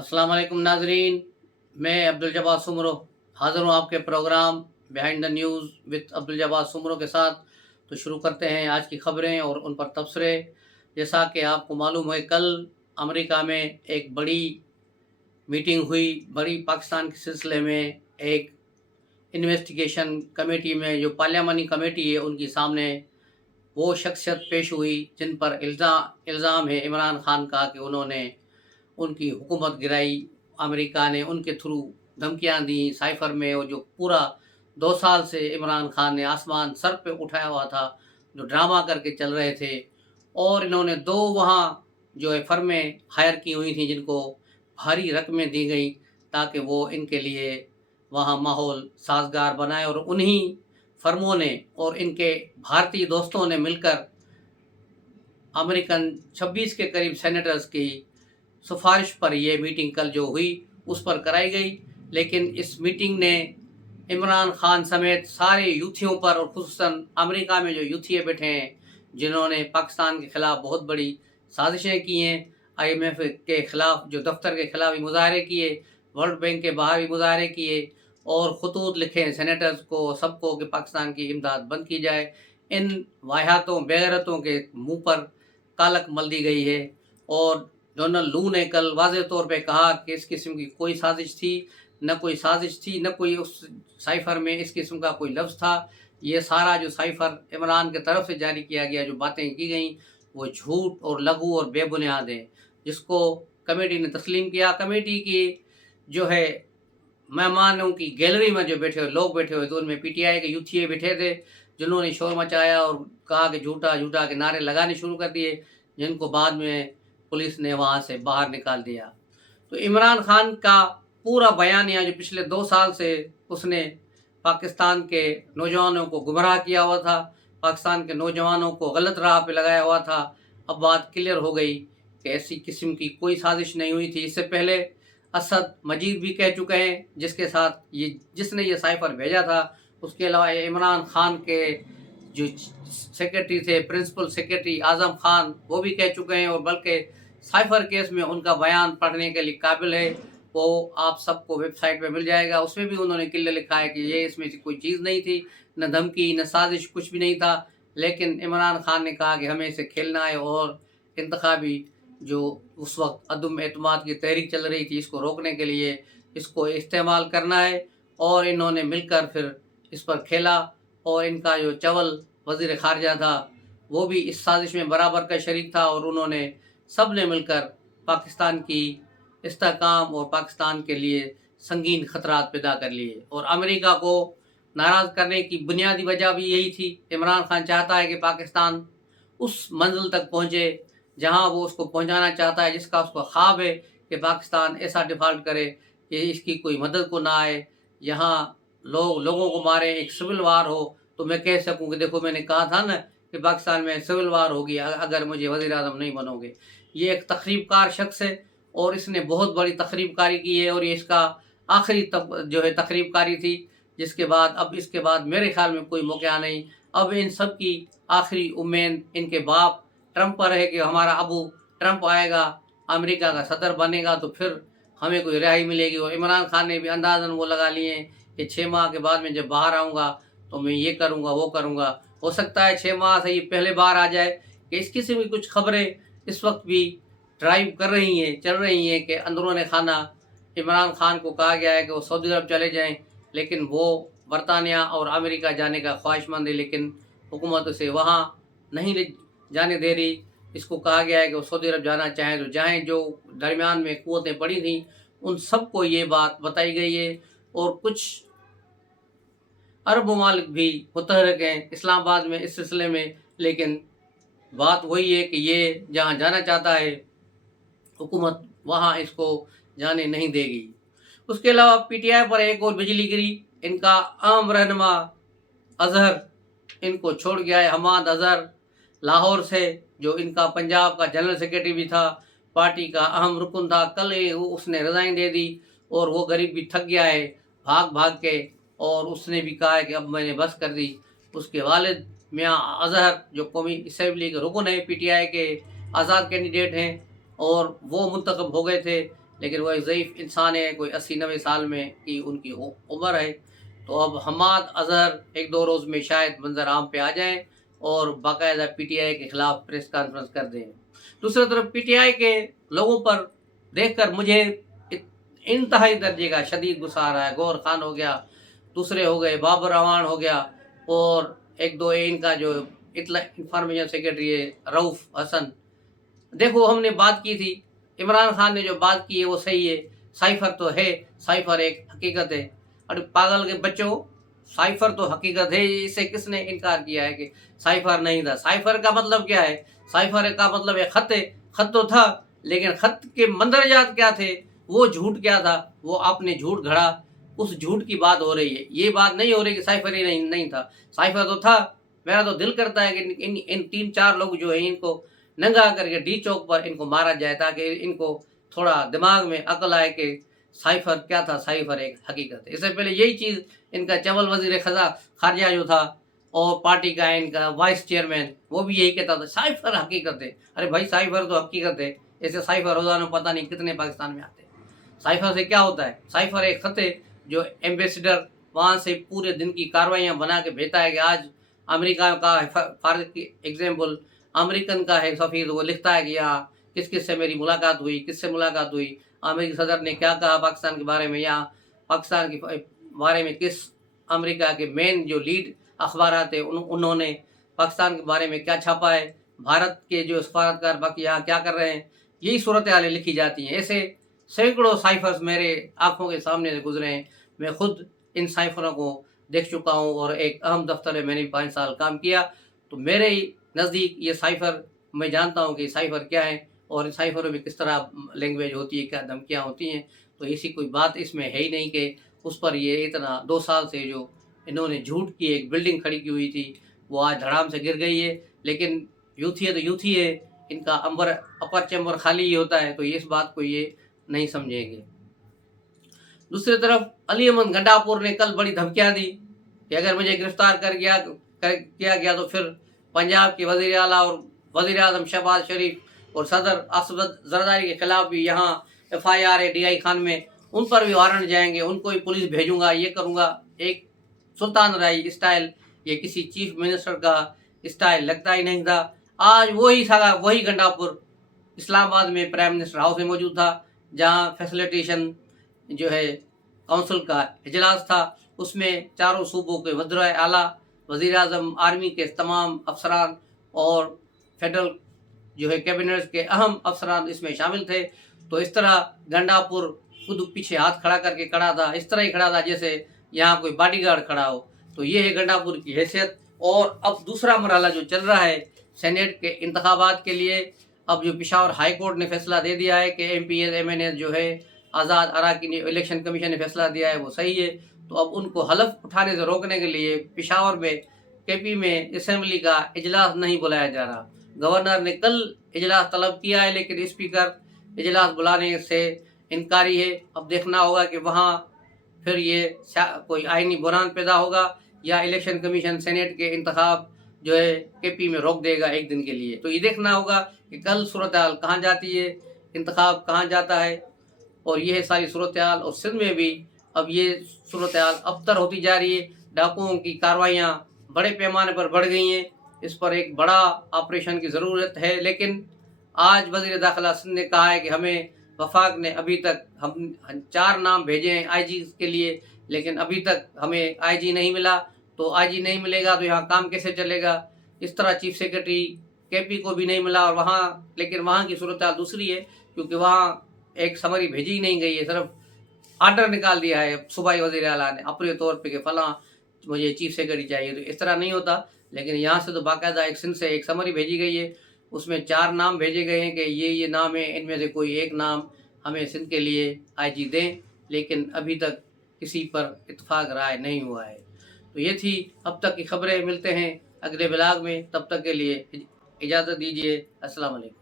अस्सलाम वालेकुम नाजरीन। मैं अब्दुल जब्बार सुमरो हाज़िर हूँ आपके program behind the news with Abdul Jabbar Soomro के साथ। तो शुरू करते हैं आज की खबरें और उन पर तबसरे। जैसा कि आपको मालूम है, कल अमेरिका में एक बड़ी मीटिंग हुई। बड़ी पाकिस्तान के सिलसिले में एक इन्वेस्टिगेशन कमेटी में, जो पार्लियामानी कमेटी है, उनके सामने वो शख्सियत पेश हुई जिन पर इल्ज़ाम है इमरान खान का कि उन्होंने उनकी हुकूमत गिराई। अमेरिका ने उनके थ्रू धमकियां दी साइफर में, और जो पूरा 2 साल से इमरान खान ने आसमान सर पे उठाया हुआ था, जो ड्रामा करके चल रहे थे। और इन्होंने 2 वहाँ जो है फर्में हायर की हुई थी, जिनको भारी रकमें दी गई ताकि वो इनके लिए वहाँ माहौल साजगार बनाए। और उन्हीं फर्मों ने और इनके भारतीय दोस्तों ने मिलकर अमेरिकन 26 के करीब सेनेटर्स की सिफारिश पर यह मीटिंग कल जो हुई उस पर कराई गई। लेकिन इस मीटिंग ने इमरान खान समेत सारे यूथियों पर, और खुसूसन अमेरिका में जो यूथिये बैठे हैं जिन्होंने पाकिस्तान के ख़िलाफ़ बहुत बड़ी साजिशें की हैं, IMF के ख़िलाफ़ जो दफ्तर के ख़िलाफ़ भी मुजाहरे किए, वर्ल्ड बैंक के बाहर भी मुजाहरे किए, और खतूत लिखे सेनेटर्स को, सबको, कि पाकिस्तान की इमदाद बंद की जाए। इन वाहियातों बेगैरतों के मुँह पर कालक मल दी गई है। और डोनाल्ड लू ने कल वाज़ेह तौर पे कहा कि इस किस्म की कोई साजिश थी, न कोई साजिश थी, न कोई उस साइफ़र में इस किस्म का कोई लफ्ज़ था। ये सारा जो साइफ़र इमरान की तरफ से जारी किया गया, जो बातें की गईं, वो झूठ और लघु और बेबुनियाद है, जिसको कमेटी ने तस्लीम किया। कमेटी की जो है मेहमानों की गैलरी में जो बैठे हुए लोग बैठे हुए थे, उनमें PTI के यूथिये बैठे थे, जिन्होंने शोर मचाया और कहा कि झूठा झूठा के नारे लगाने शुरू कर दिए, जिनको बाद में पुलिस ने वहाँ से बाहर निकाल दिया। तो इमरान खान का पूरा बयानिया, जो पिछले 2 साल से उसने पाकिस्तान के नौजवानों को गुमराह किया हुआ था, पाकिस्तान के नौजवानों को गलत राह पे लगाया हुआ था, अब बात क्लियर हो गई कि ऐसी किस्म की कोई साजिश नहीं हुई थी। इससे पहले असद मजीद भी कह चुके हैं, जिसने ये साइफर भेजा था। उसके अलावा इमरान खान के जो सेक्रेटरी थे, प्रिंसिपल सेक्रेटरी आज़म खान, वो भी कह चुके हैं। और बल्कि साइफर केस में उनका बयान पढ़ने के लिए काबिल है, वो आप सबको वेबसाइट पे मिल जाएगा। उसमें भी उन्होंने क्लियर लिखा है कि ये इसमें से कोई चीज़ नहीं थी, न धमकी न साजिश, कुछ भी नहीं था। लेकिन इमरान खान ने कहा कि हमें इसे खेलना है, और इंतखाबी जो उस वक्त अदम एतमाद की तहरीक चल रही थी, इसको रोकने के लिए इसको इस्तेमाल करना है। और इन्होंने मिलकर फिर इस पर खेला। और इनका जो चवल वज़ीर ख़ारजा था, वो भी इस साजिश में बराबर का शरीक था। और उन्होंने सब ने मिलकर पाकिस्तान की इस्तेहकाम और पाकिस्तान के लिए संगीन ख़तरात पैदा कर लिए। और अमेरिका को नाराज़ करने की बुनियादी वजह भी यही थी। इमरान खान चाहता है कि पाकिस्तान उस मंजिल तक पहुँचे जहाँ वो उसको पहुँचाना चाहता है, जिसका उसको ख्वाब है कि पाकिस्तान ऐसा डिफ़ॉल्ट करे कि इसकी कोई मदद को ना आए, यहाँ लोगों को मारे, एक सिविल वार हो, तो मैं कह सकूँ कि देखो, मैंने कहा था ना कि पाकिस्तान में सिविल वार होगी अगर मुझे वज़ीर आज़म नहीं बनोगे। ये एक तख़रीबकार शख्स है, और इसने बहुत बड़ी तख़रीबकारी की है, और ये इसका आखिरी जो है तक़रीबकारी थी, जिसके बाद अब इसके बाद मेरे ख़्याल में कोई मौक़ा नहीं। अब इन सब की आखिरी उम्मीद इनके बाप ट्रंप पर है कि हमारा अबू ट्रंप आएगा, अमेरिका का सदर बनेगा, तो फिर हमें कोई रिहाई मिलेगी। और इमरान खान ने भी अंदाज़न वो लगा लिए हैं कि 6 माह के बाद में जब बाहर आऊँगा तो मैं ये करूँगा, वो करूँगा। हो सकता है 6 माह से ये पहले बाहर आ जाए। कि इस किस्म की कुछ खबरें इस वक्त भी ड्राइव कर रही हैं, चल रही हैं, कि अंदरूनी खाना इमरान खान को कहा गया है कि वो सऊदी अरब चले जाएँ, लेकिन वो बरतानिया और अमेरिका जाने का ख्वाहिशमंद है, लेकिन हुकूमत उसे वहाँ नहीं ले जाने दे रही। इसको कहा गया है कि वो सऊदी अरब जाना चाहें तो जाएँ। जो दरमियान में कुव्वतें पड़ी थीं, उन सबको ये बात बताई गई है। और कुछ अरब ममालिक भी मुतहर्रिक हैं इस्लामाबाद में इस सिलसिले में, लेकिन बात वही है कि ये जहाँ जाना चाहता है, हुकूमत वहाँ इसको जाने नहीं देगी। उसके अलावा PTI पर एक और बिजली गिरी। इनका अहम रहनुमा अज़हर इनको छोड़ गया है। हमाद अज़हर लाहौर से, जो इनका पंजाब का जनरल सेक्रेटरी भी था, पार्टी का अहम रुकन था, कल ही उसने रिज़ाइन दे दी। और वो गरीब भी थक गया है भाग भाग के, और उसने भी कहा है कि अब मैंने बस कर दी। उसके वालिद मियाँ अज़हर, जो कौमी असम्बली के रुकन है, PTI के आज़ाद कैंडिडेट हैं, और वो मुंतखब हो गए थे, لیکن وہ ایک ضعیف انسان ہے، کوئی 80-90 سال میں کی ان کی عمر ہے. تو اب حماد اظہر 1-2 روز میں شاید منظر عام پہ آ جائیں اور باقاعدہ پی ٹی آئی کے خلاف پریس کانفرنس کر دیں. دوسری طرف پی ٹی آئی کے لوگوں پر دیکھ کر مجھے انتہائی درجے کا شدید غصہ آ رہا ہے. گور خان ہو گیا، دوسرے ہو گئے، بابر اعوان ہو گیا، اور 1-2 ان کا جو انفارمیشن سیکرٹری ہے رؤف حسن. دیکھو ہم نے بات کی تھی، عمران خان نے جو بات کی ہے وہ صحیح ہے. سائفر تو ہے، سائفر ایک حقیقت ہے. ارے پاگل کے بچوں، سائفر تو حقیقت ہے، اسے کس نے انکار کیا ہے کہ سائفر نہیں تھا؟ سائفر کا مطلب کیا ہے؟ سائفر کا مطلب ہے خط ہے. خط تو تھا، لیکن خط کے مندرجات کیا تھے، وہ جھوٹ کیا تھا، وہ آپ نے جھوٹ گھڑا. اس جھوٹ کی بات ہو رہی ہے، یہ بات نہیں ہو رہی کہ سائفر ہی نہیں تھا. سائفر تو تھا. میرا تو دل کرتا ہے کہ ان 3-4 لوگ جو ہیں ان کو ننگا کر کے ڈی چوک پر ان کو مارا جائے، تاکہ ان کو تھوڑا دماغ میں عقل آئے کہ سائفر کیا تھا. سائفر ایک حقیقت ہے. اس سے پہلے یہی چیز ان کا چول وزیر خارجہ جو تھا اور پارٹی کا ان کا وائس چیئرمین، وہ بھی یہی کہتا تھا سائفر حقیقت ہے. ارے بھائی سائفر تو حقیقت ہے. ایسے سائفر روزانہ پتہ نہیں کتنے پاکستان میں آتے ہیں. سائفر سے کیا ہوتا ہے؟ سائفر ایک خط ہے جو ایمبیسڈر وہاں سے پورے دن کی کاروائیاں بنا کے بھیجتا ہے کہ آج امریکہ کا فار ایگزامپل امریکن کا ہے سفیر، وہ لکھتا ہے کہ یہاں کس کس سے میری ملاقات ہوئی، کس سے ملاقات ہوئی، امریکی صدر نے کیا کہا پاکستان کے بارے میں، یہاں پاکستان کے بارے میں کس امریکہ کے مین جو لیڈ اخبارات ہیں انہوں نے پاکستان کے بارے میں کیا چھاپا ہے، بھارت کے جو سفارتکار باقی یہاں کیا کر رہے ہیں. یہی صورتحالیں لکھی جاتی ہیں. ایسے سینکڑوں سائفرز میرے آنکھوں کے سامنے سے گزرے ہیں. میں خود ان سائفروں کو دیکھ چکا ہوں اور ایک اہم دفتر میں نے بھی 5 سال کام کیا. تو میرے نزدیک یہ سائفر، میں جانتا ہوں کہ سائفر کیا ہے اور ان سائفروں میں کس طرح لینگویج ہوتی ہے، کیا دھمکیاں ہوتی ہیں. تو ایسی کوئی بات اس میں ہے ہی نہیں کہ اس پر یہ اتنا 2 سال سے جو انہوں نے جھوٹ کی ایک بلڈنگ کھڑی کی ہوئی تھی وہ آج دھڑام سے گر گئی ہے. لیکن یوتھی ہے تو یوتھی ہے، ان کا اپر چیمبر خالی ہی ہوتا ہے. تو اس بات کو یہ نہیں سمجھیں گے. دوسری طرف علی احمد گنڈاپور نے کل بڑی دھمکیاں دی کہ اگر مجھے گرفتار کیا گیا تو پھر پنجاب کے وزیر اعلیٰ اور وزیر اعظم شہباز شریف اور صدر اسد زرداری کے خلاف بھی یہاں FIR ہے DI خان میں، ان پر بھی وارنٹ جائیں گے، ان کو بھی پولیس بھیجوں گا، یہ کروں گا. ایک سلطان رائی اسٹائل، یہ کسی چیف منسٹر کا اسٹائل لگتا ہی نہیں تھا. آج وہی گنڈاپور اسلام آباد میں پرائم منسٹر ہاؤس میں موجود تھا، جہاں فیسلیٹیشن جو ہے کونسل کا اجلاس تھا. اس میں چاروں صوبوں کے وزرائے اعلیٰ، وزیر اعظم، آرمی کے تمام افسران اور فیڈرل جو ہے کیبنٹ کے اہم افسران اس میں شامل تھے. تو اس طرح گنڈاپور خود پیچھے ہاتھ کھڑا کر کے کھڑا تھا، اس طرح ہی کھڑا تھا جیسے یہاں کوئی باڈی گارڈ کھڑا ہو. تو یہ ہے گنڈاپور کی حیثیت. اور اب دوسرا مرحلہ جو چل رہا ہے سینیٹ کے انتخابات کے لیے، اب جو پشاور ہائی کورٹ نے فیصلہ دے دیا ہے کہ MPs MNs جو ہے آزاد اراکین، الیکشن کمیشن نے فیصلہ دیا ہے وہ صحیح ہے. تو اب ان کو حلف اٹھانے سے روکنے کے لیے پشاور میں KP میں اسمبلی کا اجلاس نہیں بلایا جا رہا. گورنر نے کل اجلاس طلب کیا ہے لیکن اسپیکر اجلاس بلانے سے انکاری ہے. اب دیکھنا ہوگا کہ وہاں پھر یہ کوئی آئینی بحران پیدا ہوگا یا الیکشن کمیشن سینیٹ کے انتخاب جو ہے KP میں روک دے گا 1 دن کے لیے. تو یہ دیکھنا ہوگا کہ کل صورتحال کہاں جاتی ہے، انتخاب کہاں جاتا ہے. اور یہ ہے ساری صورتحال. اور سندھ میں بھی اب یہ صورتحال ابتر ہوتی جا رہی ہے. ڈاکوؤں کی کاروائیاں بڑے پیمانے پر بڑھ گئی ہیں. اس پر ایک بڑا آپریشن کی ضرورت ہے. لیکن آج وزیر داخلہ سندھ نے کہا ہے کہ ہمیں وفاق نے ابھی تک ہم 4 نام بھیجے ہیں IG کے لیے، لیکن ابھی تک ہمیں IG نہیں ملا. تو IG نہیں ملے گا تو یہاں کام کیسے چلے گا؟ اس طرح چیف سیکرٹری KP کو بھی نہیں ملا. اور لیکن وہاں کی صورتحال دوسری ہے، کیونکہ وہاں ایک سمری بھیجی ہی نہیں گئی ہے، صرف آرڈر نکال دیا ہے صوبائی وزیر اعلیٰ نے اپنے طور پہ کہ فلاں مجھے چیف سیکرٹری چاہیے. تو اس طرح نہیں ہوتا. لیکن یہاں سے تو باقاعدہ ایک سندھ سے ایک سمری بھیجی گئی ہے، اس میں 4 نام بھیجے گئے ہیں کہ یہ نام ہے، ان میں سے کوئی ایک نام ہمیں سندھ کے لیے IG دیں. لیکن ابھی تک کسی پر اتفاق رائے نہیں ہوا ہے. تو یہ تھی اب تک کی خبریں. ملتے ہیں اگلے بلاگ میں، تب تک کے لیے اجازت دیجیے. السلام علیکم.